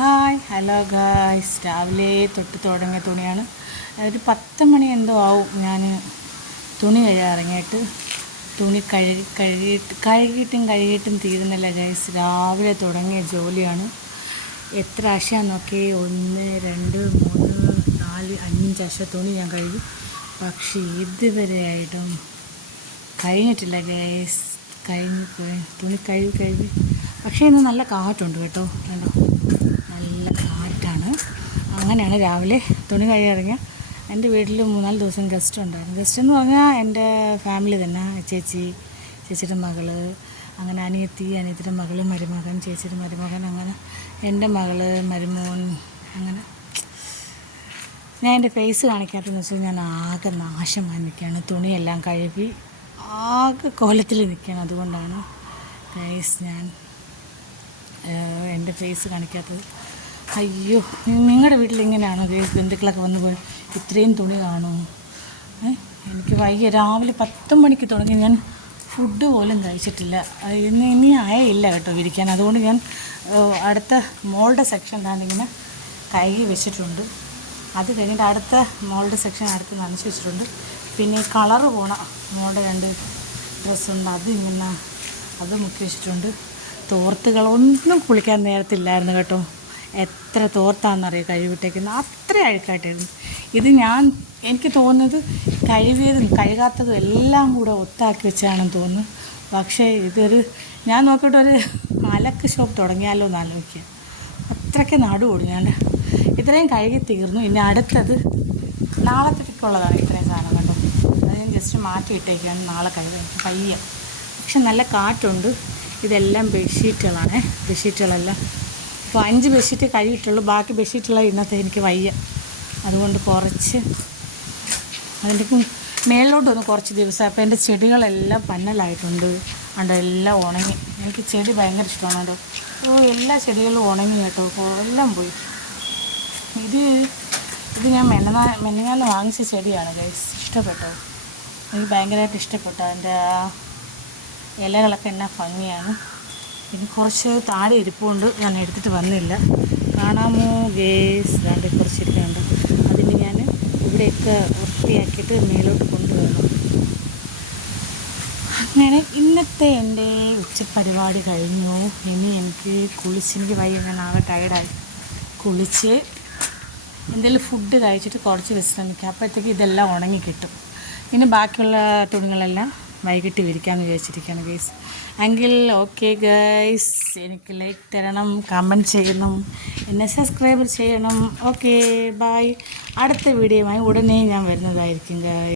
Hi hello guys, രാവിലെ തൊട്ട് തുടങ്ങിയ തുണിയാണ്. ഒരു 10 മണി എന്തോ ആവും ഞാൻ തുണി ഇറങ്ങിയിട്ട്. തുണി കഴുകിയിട്ടും തീരുന്നില്ല ഗായ്സ്. രാവിലെ തുടങ്ങിയ ജോലിയാണ്. എത്ര അശയാന്ന് നോക്കി, 1 2 3 4 5 അശ തുണി ഞാൻ കഴുകി. പക്ഷേ ഇതുവരെയായിട്ടും കഴിഞ്ഞിട്ടില്ല ഗായ്സ്. കഴിഞ്ഞിപ്പോയി തുണി കഴുകി. പക്ഷേ ഇന്ന് നല്ല കാറ്റുണ്ട് കേട്ടോ. കണ്ടോ, നല്ല കാറ്റാണ്. അങ്ങനെയാണ് രാവിലെ തുണി കഴുകി ഇറങ്ങിയ. എൻ്റെ വീട്ടിൽ 3-4 ദിവസം ഗസ്റ്റ് ഉണ്ടായിരുന്നു. ഗസ്റ്റ് എന്ന് പറഞ്ഞാൽ എൻ്റെ ഫാമിലി തന്നെ. ചേച്ചിയുടെ മകള്, അങ്ങനെ അനിയത്തിയുടെ മകള്, മരുമകൻ, ചേച്ചിയുടെ മരുമകൻ, അങ്ങനെ എൻ്റെ മകള്, മരുമോൻ. അങ്ങനെ ഞാൻ എൻ്റെ ഫേസ് കാണിക്കാത്തതെന്ന് വെച്ചാൽ ഞാൻ ആകെ നാശമായി നിൽക്കുകയാണ്. തുണിയെല്ലാം കഴുകി ആകെ കോലത്തിൽ നിൽക്കുകയാണ്. അതുകൊണ്ടാണ് ഗൈസ് ഞാൻ എൻ്റെ ഫേസ് കാണിക്കാത്തത്. അയ്യോ, നിങ്ങളുടെ വീട്ടിലിങ്ങനെയാണോ ഗൈസ്? ബന്ധുക്കളൊക്കെ വന്ന് പോയി ഇത്രയും തുണി കാണുമോ? എനിക്ക് വൈകി രാവിലെ 10 മണിക്ക് തുടങ്ങി. ഞാൻ ഫുഡ് പോലും കഴിച്ചിട്ടില്ല. ഇനി ആയില്ല കേട്ടോ വിരിക്കാൻ. അതുകൊണ്ട് ഞാൻ അടുത്ത മോളുടെ സെക്ഷൻ ഇങ്ങനെ കഴുകി വെച്ചിട്ടുണ്ട്. അത് കഴിഞ്ഞിട്ട് അടുത്ത മോളുടെ സെക്ഷൻ അടുത്ത് നനച്ച് വെച്ചിട്ടുണ്ട്. പിന്നെ കളറ് പോണ മോളുടെ 2 ഡ്രസ്സുണ്ട്, അത് മുക്കി വെച്ചിട്ടുണ്ട്. തോർത്തുകളൊന്നും കുളിക്കാൻ നേരത്തില്ലായിരുന്നു കേട്ടോ. എത്ര തോർത്താണെന്നറിയാം കഴുകിട്ടേക്കുന്നത്. അത്ര അഴുക്കായിട്ടായിരുന്നു. ഇത് എനിക്ക് തോന്നുന്നത് കഴുകാത്തതും എല്ലാം കൂടെ ഒത്താക്കി വെച്ചാണെന്ന് തോന്നുന്നു. പക്ഷേ ഞാൻ നോക്കിയിട്ട് ഒരു അലക്ക് ഷോപ്പ് തുടങ്ങിയാലോ എന്ന് ആലോചിക്കുക. അത്രയ്ക്ക് നടുവോടും. ഞാൻ ഇത്രയും കഴുകി തീർന്നു. ഇനി അടുത്തത് നാളത്തേക്കുള്ളതാണ്. ഇത്രയും സാധനം കേട്ടോ. അത് ഞാൻ ജസ്റ്റ് മാറ്റി ഇട്ടേക്കാണ്. നാളെ കഴുകാൻ പയ്യ. പക്ഷെ നല്ല കാറ്റുണ്ട്. ഇതെല്ലാം ബെഡ്ഷീറ്റുകളാണ്. ബെഡ്ഷീറ്റുകളെല്ലാം ഇപ്പോൾ 5 ബെഡ്ഷീറ്റ് കഴുകിയിട്ടുള്ളൂ. ബാക്കി ബെഡ്ഷീറ്റുള്ള ഇന്നത്തെ എനിക്ക് വയ്യ. അതുകൊണ്ട് കുറച്ച് അതിൻ്റെ മേളിലോട്ടൊന്ന് കുറച്ച് ദിവസം. അപ്പോൾ എൻ്റെ ചെടികളെല്ലാം പന്നലായിട്ടുണ്ട്. അതുകൊണ്ട് എല്ലാം ഉണങ്ങി. എനിക്ക് ചെടി ഭയങ്കര ഇഷ്ടമാണ് കേട്ടോ. എല്ലാ ചെടികളും ഉണങ്ങി കേട്ടോ. എല്ലാം പോയി. ഇത് ഞാൻ മെനങ്ങാന്ന് വാങ്ങിച്ച ചെടിയാണ് ഗൈസ്. ഇഷ്ടപ്പെട്ടോ? എനിക്ക് ഭയങ്കരമായിട്ട് ഇഷ്ടപ്പെട്ടു. അതിൻ്റെ ഇലകളൊക്കെ എന്നാ ഭംഗിയാണ്. പിന്നെ കുറച്ച് താഴെ ഇരിപ്പുണ്ട്, ഞാൻ എടുത്തിട്ട് വന്നില്ല. കാണാമോ ഗേസ്? ദാണ്ട് കുറച്ച് ഇരിക്കുന്നുണ്ട്. അതിന് ഞാൻ ഇവിടെയൊക്കെ വൃത്തിയാക്കിയിട്ട് മേലോട്ട് കൊണ്ടുവരണം. അങ്ങനെ ഇന്നത്തെ എൻ്റെ ഉച്ചപരിപാടി കഴിഞ്ഞു. ഇനി എനിക്ക് എനിക്ക് വയ്യ. ഞാൻ ആകെ ടയർഡായി. കുളിച്ച് എന്തെങ്കിലും ഫുഡ് കഴിച്ചിട്ട് കുറച്ച് വിശ്രമിക്കുക. അപ്പോഴത്തേക്ക് ഇതെല്ലാം ഉണങ്ങി കിട്ടും. ഇനി ബാക്കിയുള്ള തുണികളെല്ലാം വൈകിട്ട് വിരിക്കാമെന്ന് വിചാരിച്ചിരിക്കുകയാണ് ഗൈസ്. എങ്കിൽ ഓക്കെ ഗൈസ്, എനിക്ക് ലൈക്ക് തരണം, കമൻറ്റ് ചെയ്യണം, എന്നെ സബ്സ്ക്രൈബ് ചെയ്യണം. Okay bye. അടുത്ത വീഡിയോയുമായി ഉടനെ ഞാൻ വരുന്നതായിരിക്കും ഗൈസ്.